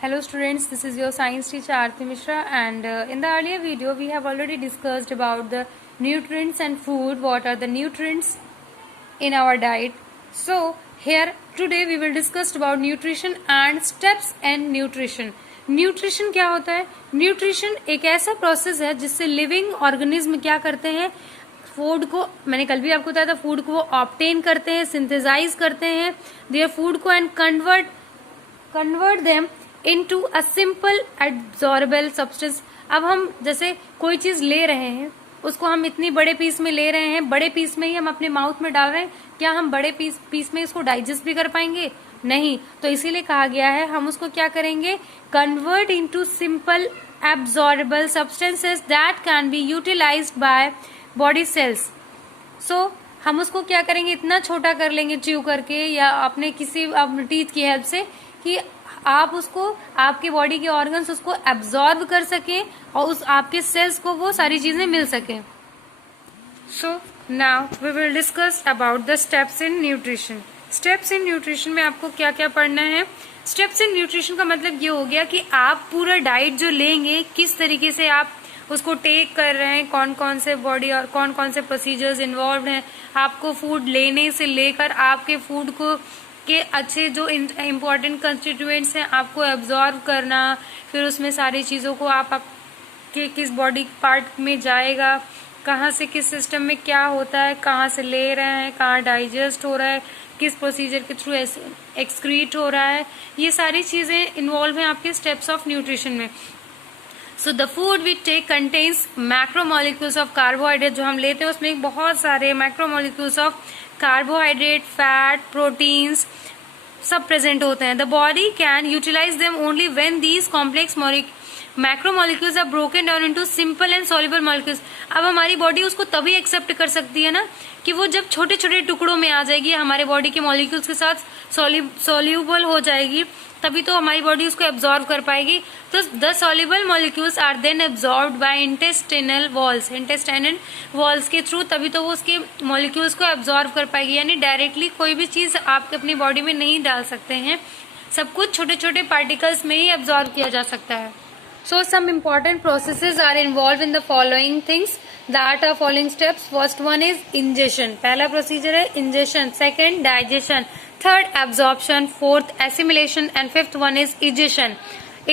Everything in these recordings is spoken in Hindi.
Hello students, this is your science teacher Aarti Mishra, and in the earlier video we have already discussed about the nutrients and food. What are the nutrients in our diet? So here today we will discuss about nutrition and steps in nutrition. Nutrition क्या होता है? न्यूट्रिशन एक ऐसा प्रोसेस है जिससे लिविंग ऑर्गेनिज्म क्या करते हैं, फूड को, मैंने कल भी आपको बताया था, फूड को वो ऑब्टेन करते हैं, सिंथेसाइज करते हैं देयर फूड को and convert them into a simple absorbable substance. अब हम जैसे कोई चीज ले रहे हैं, उसको हम इतनी बड़े पीस में ले रहे हैं, बड़े पीस में ही हम अपने माउथ में डाल रहे हैं, क्या हम बड़े पीस में इसको डाइजेस्ट भी कर पाएंगे? नहीं। तो इसीलिए कहा गया है हम उसको क्या करेंगे, convert into simple absorbable substances that can be utilised by body cells. So हम उसको क्या करेंगे, इतना छोटा कर लेंगे च्यू करके या अपने किसी टीथ की हेल्प से कि आप उसको, आपके बॉडी के ऑर्गन्स उसको एब्जॉर्ब कर सकें और उस आपके सेल्स को वो सारी चीजें मिल सकें। So now we will discuss about the steps in nutrition. Steps in nutrition में आपको क्या क्या पढ़ना है? स्टेप्स इन न्यूट्रिशन का मतलब ये हो गया कि आप पूरा डाइट जो लेंगे, किस तरीके से आप उसको टेक कर रहे हैं, कौन कौन से बॉडी और कौन कौन से प्रोसीजर्स इन्वॉल्व हैं, आपको फूड लेने से लेकर आपके फूड को के अच्छे जो इम्पोर्टेंट कंस्टिट्यूएंट्स हैं आपको एब्जॉर्व करना, फिर उसमें सारी चीज़ों को आपके किस बॉडी पार्ट में जाएगा, कहाँ से किस सिस्टम में क्या होता है, कहाँ से ले रहे हैं, कहाँ डाइजेस्ट हो रहा है, किस प्रोसीजर के थ्रू एक्सक्रीट हो रहा है, ये सारी चीज़ें इन्वॉल्व हैं आपके स्टेप्स ऑफ न्यूट्रिशन में। So the food we take contains macromolecules of carbohydrate. जो हम लेते हैं उसमें बहुत सारे macromolecules of carbohydrate, fat, proteins सब प्रेजेंट होते हैं। The body can utilize them only when these complex macromolecules are broken down into simple and soluble molecules. अब हमारी बॉडी उसको तभी एक्सेप्ट कर सकती है ना कि वो जब छोटे छोटे टुकड़ों में आ जाएगी, हमारे बॉडी के मॉलिक्यूल्स के साथ सॉल्युबल हो जाएगी, तभी तो हमारी बॉडी उसको एब्जॉर्व कर पाएगी। तो the soluble molecules are then absorbed by intestinal walls के थ्रू, तभी तो वो उसके मॉलिक्यूल्स को एब्जॉर्व कर पाएगी। यानी डायरेक्टली कोई भी चीज आप अपनी बॉडी में नहीं डाल सकते हैं, सब कुछ छोटे छोटे पार्टिकल्स में ही एब्जॉर्व किया जा सकता है। So some important processes are involved in the following things that are following steps. First one is ingestion. पहला procedure है ingestion. Second digestion. Third absorption. Fourth assimilation and fifth one is egestion.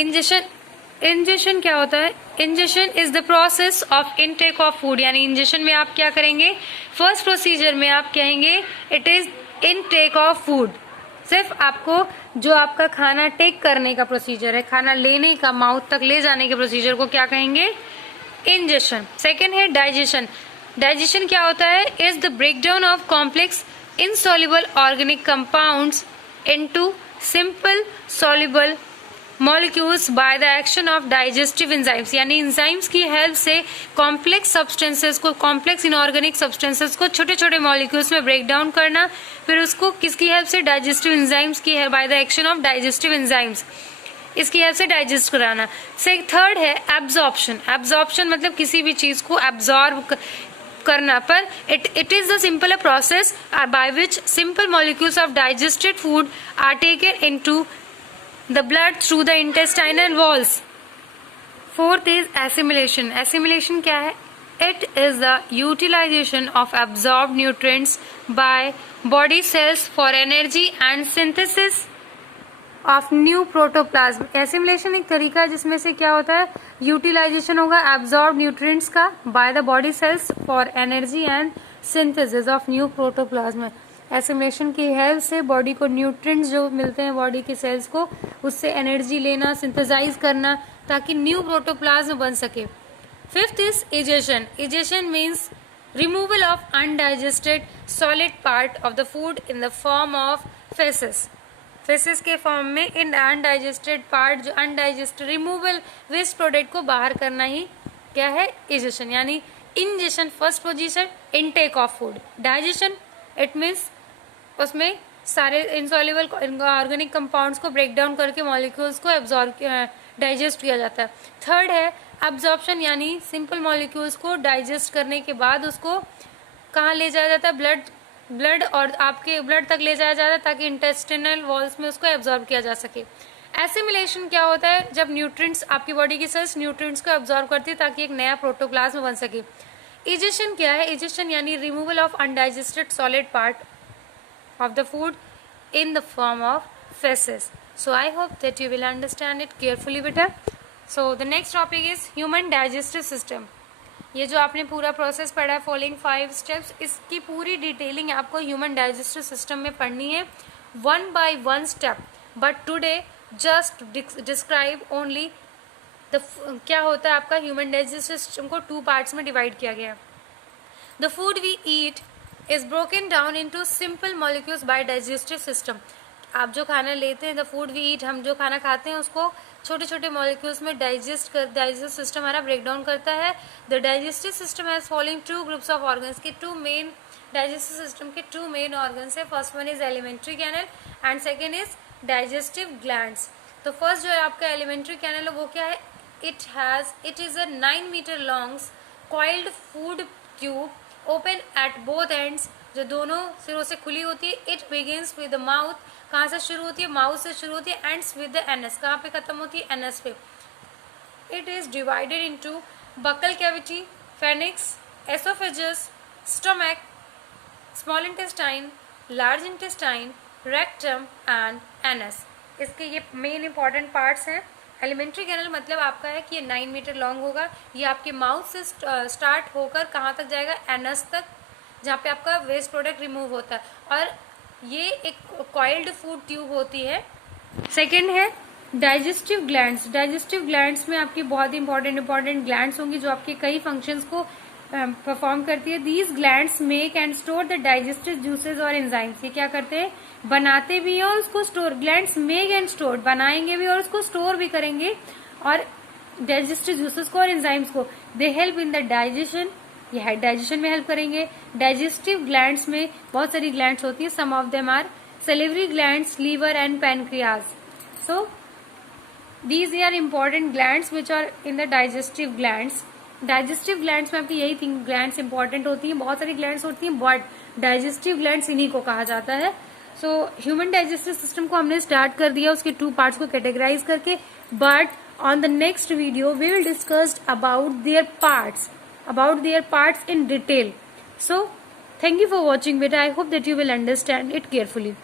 Ingestion क्या होता है? Ingestion is the process of intake of food. यानी ingestion में आप क्या करेंगे? First procedure में आप कहेंगे it is intake of food. सिर्फ आपको जो आपका खाना टेक करने का प्रोसीजर है, खाना लेने का, माउथ तक ले जाने के प्रोसीजर को क्या कहेंगे? इंजेशन। सेकेंड है डाइजेशन। डाइजेशन क्या होता है? Is the breakdown of complex insoluble organic compounds into simple soluble molecules bye the action of digestive enzymes. यानी एंजाइम्स की हेल्प से कॉम्प्लेक्स सब्सटेंसेस को, कॉम्प्लेक्स इनऑर्गेनिक सब्सटेंसेस को छोटे छोटे मॉलिक्यूल्स में ब्रेक डाउन करना, फिर उसको किसकी हेल्प से? डाइजेस्टिव एंजाइम्स की है, by the action of digestive enzymes, इसकी हेल्प से डाइजेस्ट कराना। थर्ड है एब्जॉर्प्शन। एब्जॉर्प्शन मतलब किसी भी चीज को एब्जॉर्ब करना, पर it is the simple process by which simple molecules of digested food are taken into the blood through the intestinal walls. Fourth is assimilation. Assimilation क्या है? It is the utilization of absorbed nutrients by body cells for energy and synthesis of new protoplasm. Assimilation एक तरीका है जिसमें से क्या होता है? यूटिलाइजेशन होगा absorbed nutrients का by the body cells for energy and synthesis of new protoplasm. Assimilation की हेल्प से बॉडी को न्यूट्रिएंट्स जो मिलते हैं बॉडी के सेल्स को, उससे एनर्जी लेना, सिंथेसाइज करना, ताकि न्यू प्रोटोप्लाज्म बन सके। Fifth is egestion. Egestion means removal of undigested solid part of the food in the form of faces. Faces के फॉर्म में इन अनडाइजेस्टेड पार्ट, जो अनडाइजेस्टेड, रिमूवल, वेस्ट प्रोडक्ट को बाहर करना ही क्या है? इजेशन। यानी ingestion first position, intake of food. Digestion it means उसमें सारे इनसॉल्युबल ऑर्गेनिक कंपाउंड्स को ब्रेक डाउन करके मॉलिक्यूल्स को एब्जॉर्ब, डाइजेस्ट किया जाता है। थर्ड है एब्जॉर्प्शन, यानी सिंपल मॉलिक्यूल्स को डाइजेस्ट करने के बाद उसको कहाँ ले जाया जाता है? ब्लड और आपके ब्लड तक ले जाया जाता है ताकि इंटेस्टिनल वॉल्स में उसको एब्जॉर्ब किया जा सके। एसिमिलेशन क्या होता है? जब न्यूट्रिएंट्स, आपकी बॉडी की सेल्स न्यूट्रिएंट्स को एब्जॉर्ब करती है ताकि एक नया प्रोटोप्लाज्म बन सके। इजेशन क्या है? इजेशन यानी removal of undigested solid part of the food in the form of feces. So I hope that you will understand it carefully beta. So the next topic is human digestive system. ये जो आपने पूरा प्रोसेस पढ़ा है फॉलोइंग 5 स्टेप्स, इसकी पूरी डिटेलिंग आपको ह्यूमन डाइजेस्टिव सिस्टम में पढ़नी है one by one step, but today just describe only the क्या होता है आपका ह्यूमन डाइजेस्टिव सिस्टम को 2 पार्ट्स में डिवाइड किया गया है। The food we eat is broken down into simple molecules by digestive system. आप जो खाना लेते हैं, द फूड वी ईट, हम जो खाना खाते हैं उसको छोटे छोटे मॉलिक्यूल्स में डाइजेस्टिव सिस्टम हमारा ब्रेक डाउन करता है। The digestive system has following 2 groups of organs के 2 मेन डाइजेस्टिव सिस्टम के 2 मेन ऑर्गन्स है। First one is alimentary canal and second is digestive glands. तो फर्स्ट जो है आपका एलिमेंट्री कैनल है वो क्या है? It is a 9 metre long coiled food tube open at both ends, जो दोनों सिरों से खुली होती है। It begins with the mouth, कहाँ से शुरू होती है? माउथ से शुरू होती है। एंड्स विद द एनस, कहाँ पे खत्म होती है? एनस पे। It is divided into buccal cavity, pharynx, oesophagus, stomach, small intestine, large intestine, rectum and anus. इसके ये मेन इंपॉर्टेंट पार्ट्स हैं। एलिमेंट्री कैनल मतलब आपका है कि ये 9 मीटर लॉन्ग होगा। ये आपके माउथ से स्टार्ट होकर कहाँ तक जाएगा? एनस तक, जहाँ पे आपका वेस्ट प्रोडक्ट रिमूव होता है। और ये एक कॉइल्ड फूड ट्यूब होती है। सेकेंड है डाइजेस्टिव ग्लैंड्स। डाइजेस्टिव ग्लैंड्स में आपकी बहुत ही इंपॉर्टेंट ग्लैंड्स होंगी जो आपके कई फंक्शंस को परफॉर्म करती है। These glands make and store the digestive juices और एंजाइम्स। ये क्या करते हैं? बनाते भी हैं और उसको store. Glands make and store, बनाएंगे भी और उसको स्टोर भी करेंगे और डाइजेस्टिव जूसेस को और एंजाइम्स को। They help in the digestion, ये डाइजेशन में हेल्प करेंगे। डाइजेस्टिव ग्लैंड्स में बहुत सारी ग्लैंड्स होती है। Some of them are salivary glands, liver and pancreas. So these are important glands which are in the digestive glands. Digestive glands में आपकी यही 3 ग्लैंड्स इंपॉर्टेंट होती हैं। बहुत सारी ग्लैंड्स होती हैं बट डाइजेस्टिव ग्लैंड्स इन्हीं को कहा जाता है। सो ह्यूमन डाइजेस्टिव सिस्टम को हमने स्टार्ट कर दिया उसके 2 पार्ट्स को कैटेगराइज करके, but on the next video we will discuss about their parts in detail. So thank you for watching beta. I hope that you will understand it carefully.